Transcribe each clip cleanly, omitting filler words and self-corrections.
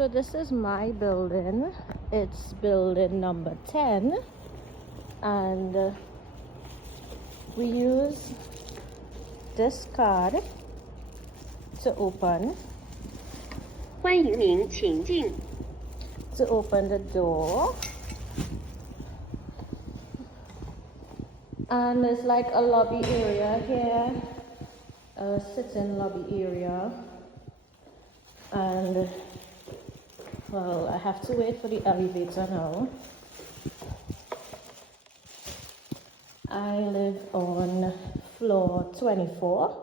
So this is my building. It's building number 10, and we use this card to open 欢迎您请进。 to open the door. And there's like a lobby area here, a sitting lobby area. And well, I have to wait for the elevator now. I live on floor 24.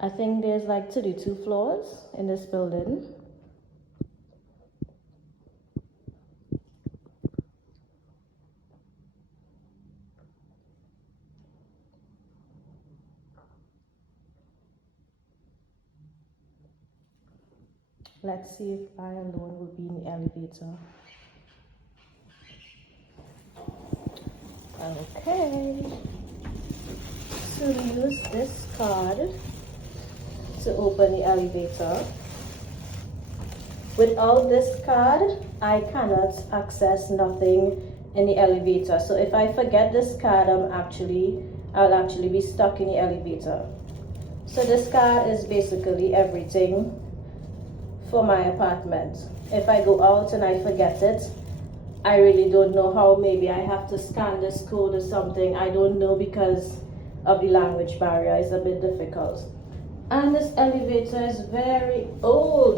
I think there's like 32 floors in this building. Let's see if I alone will be in the elevator. Okay. So we use this card to open the elevator. Without this card, I cannot access nothing in the elevator. So if I forget this card, I'll actually be stuck in the elevator. So this card is basically everything for my apartment. If I go out and I forget it, I really don't know how. Maybe I have to scan this code or something. I don't know, because of the language barrier. It's a bit difficult. And this elevator is very old.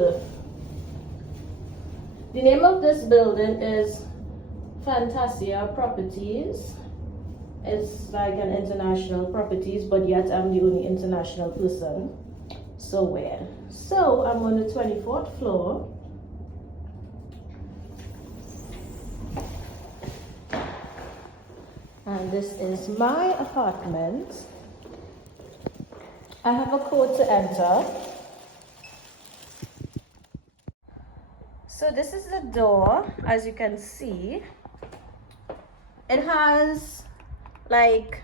The name of this building is Fantasia Properties. It's like an international properties, but yet I'm the only international person. So weird. So I'm on the 24th floor. And this is my apartment. I have a code to enter. So this is the door, as you can see. It has like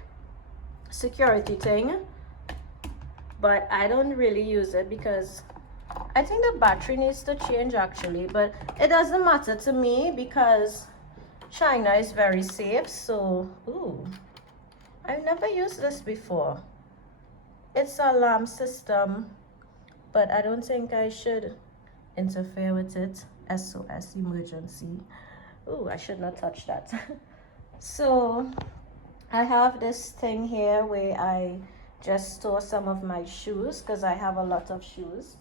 security thing, but I don't really use it because I think the battery needs to change actually, but it doesn't matter to me because China is very safe. So, ooh, I've never used this before. It's an alarm system, but I don't think I should interfere with it. SOS emergency. Ooh, I should not touch that. So I have this thing here where I just store some of my shoes because I have a lot of shoes.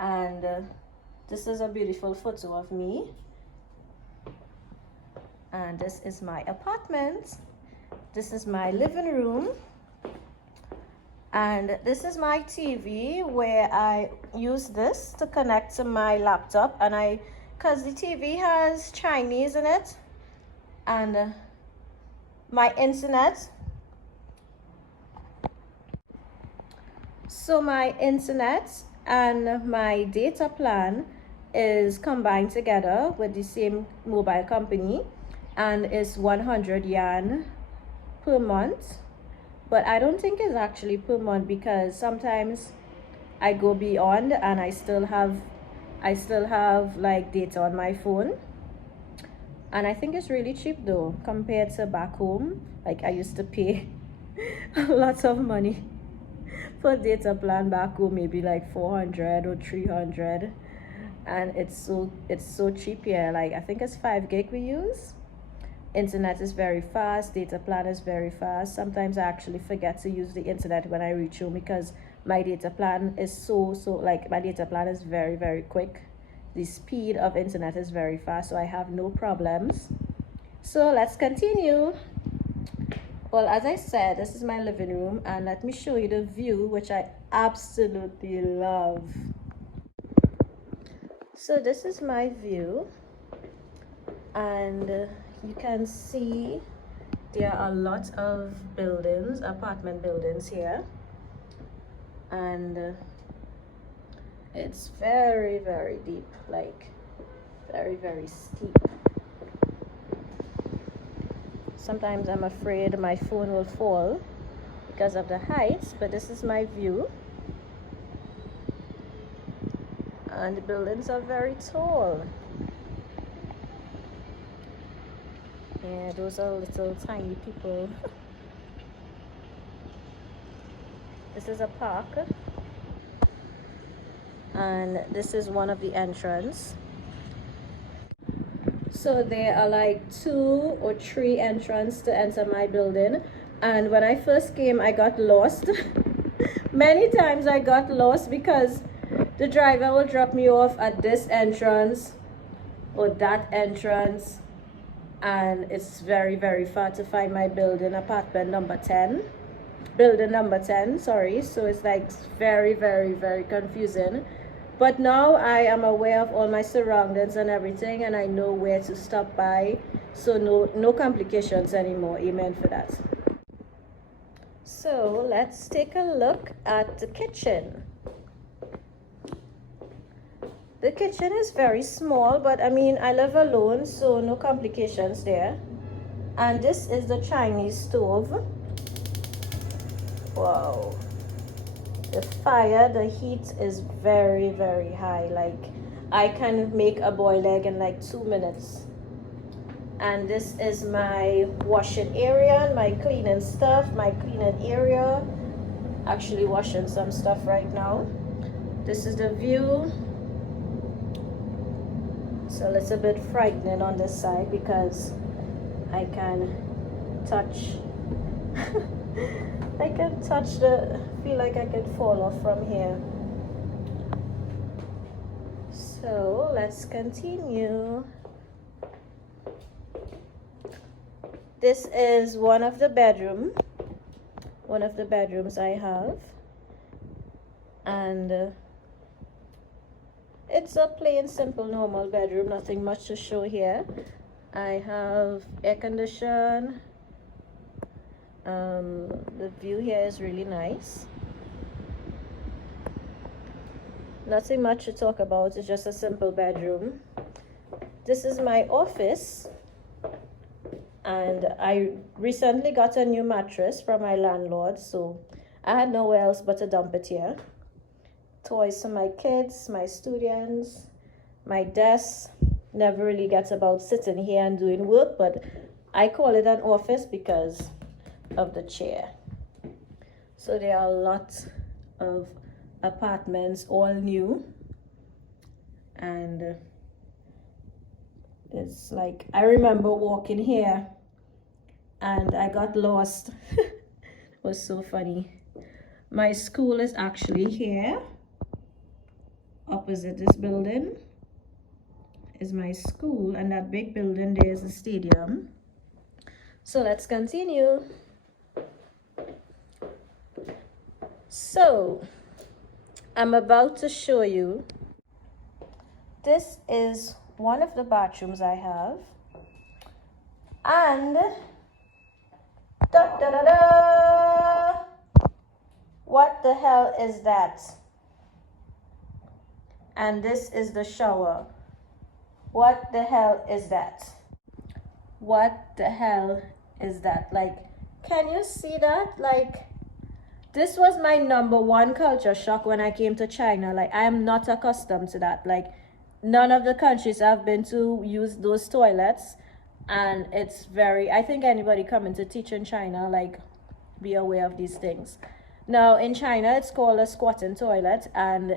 And this is a beautiful photo of me. And this is my apartment. This is my living room. And this is my TV, where I use this to connect to my laptop. And because the TV has Chinese in it, and my internet. So my internet and my data plan is combined together with the same mobile company, and it's 100 yuan per month. But I don't think it's actually per month, because sometimes I go beyond and I still have like data on my phone. And I think it's really cheap though compared to back home. Like I used to pay lots of money for data plan back home, maybe like 400 or 300, and it's so cheap here. Like I think it's 5 gig we use. Internet is very fast, data plan is very fast. Sometimes I actually forget to use the internet when I reach home because my data plan is my data plan is very, very quick. The speed of internet is very fast, so I have no problems. So let's continue. Well, as I said, this is my living room, and let me show you the view, which I absolutely love. So this is my view, and you can see there are a lot of buildings, apartment buildings here, and it's very, very deep, like very, very steep. Sometimes I'm afraid my phone will fall because of the heights, but this is my view. And the buildings are very tall. Yeah, those are little tiny people. This is a park, and this is one of the entrance. So there are like 2 or 3 entrances to enter my building, and when I first came I got lost. Many times I got lost because the driver will drop me off at this entrance or that entrance, and it's very, very far to find my building, apartment number 10. Building number 10, sorry. So it's like very, very, very confusing. But now I am aware of all my surroundings and everything, and I know where to stop by. So no complications anymore. Amen for that. So let's take a look at the kitchen. The kitchen is very small, but I mean, I live alone, so no complications there. And this is the Chinese stove. Wow. The fire, the heat is very, very high. Like, I can make a boiled egg in like 2 minutes. And this is my washing area, my cleaning stuff, my cleaning area. Actually washing some stuff right now. This is the view. It's a little bit frightening on this side because I can touch I can touch feel like I could fall off from here. So let's continue. This is one of the bedrooms I have, and it's a plain, simple, normal bedroom, nothing much to show here. I have air condition. The view here is really nice. Nothing much to talk about, it's just a simple bedroom. This is my office, and I recently got a new mattress from my landlord, so I had nowhere else but to dump it here. Toys for my kids, my students, my desk. Never really gets about sitting here and doing work, but I call it an office because of the chair. So there are a lot of apartments, all new, and it's like, I remember walking here and I got lost. It was so funny. My school is actually here. Opposite this building is my school, and that big building there is a stadium. So let's continue. So I'm about to show you. This is one of the bathrooms I have, and da da da da, what the hell is that? And this is the shower. What the hell is that? What the hell is that? Like, can you see that? Like, this was my #1 culture shock when I came to China. Like, I am not accustomed to that. Like, none of the countries I've been to use those toilets, and it's very, I think anybody coming to teach in China, like, be aware of these things. Now, in China, it's called a squatting toilet, and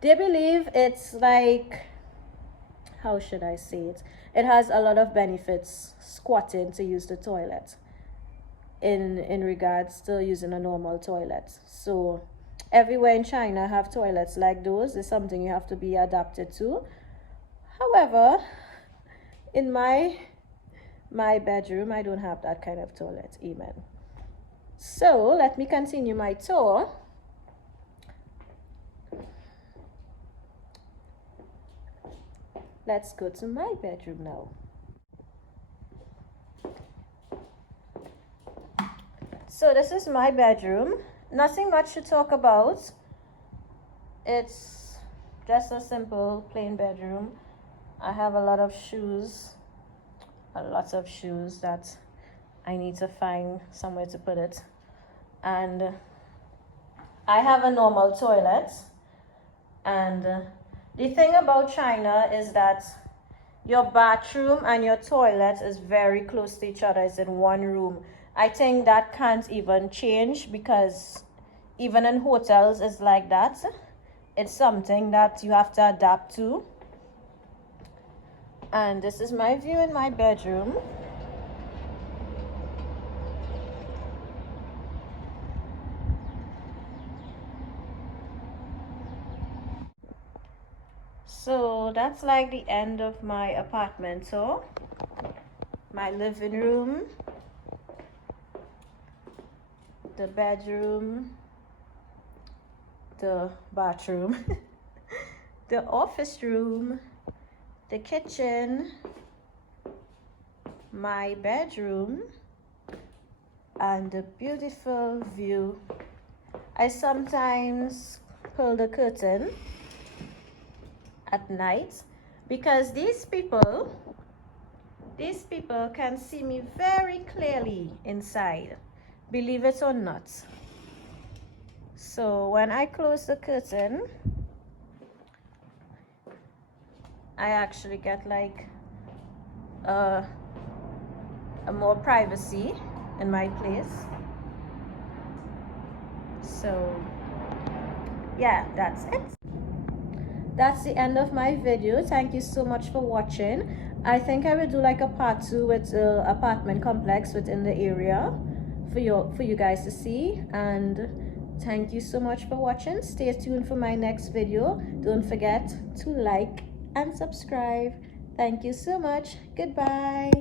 they believe it's like, how should I say it? It has a lot of benefits, squatting, to use the toilet in regards to using a normal toilet. So everywhere in China have toilets like those. It's something you have to be adapted to. However, in my bedroom, I don't have that kind of toilet. Amen. So let me continue my tour. Let's go to my bedroom now. So this is my bedroom. Nothing much to talk about. It's just a simple, plain bedroom. I have a lot of shoes that I need to find somewhere to put it. And I have a normal toilet. And the thing about China is that your bathroom and your toilet is very close to each other. It's in one room. I think that can't even change, because even in hotels it's like that. It's something that you have to adapt to. And this is my view in my bedroom. So that's like the end of my apartment tour. My living room, the bedroom, the bathroom, the office room, the kitchen, my bedroom, and the beautiful view. I sometimes pull the curtain at night because these people can see me very clearly inside, believe it or not. So when I close the curtain, I actually get like a more privacy in my place. So yeah, that's it. That's the end of my video. Thank you so much for watching. I think I will do like a part 2 with apartment complex within the area for you guys to see. And thank you so much for watching. Stay tuned for my next video. Don't forget to like and subscribe. Thank you so much. Goodbye.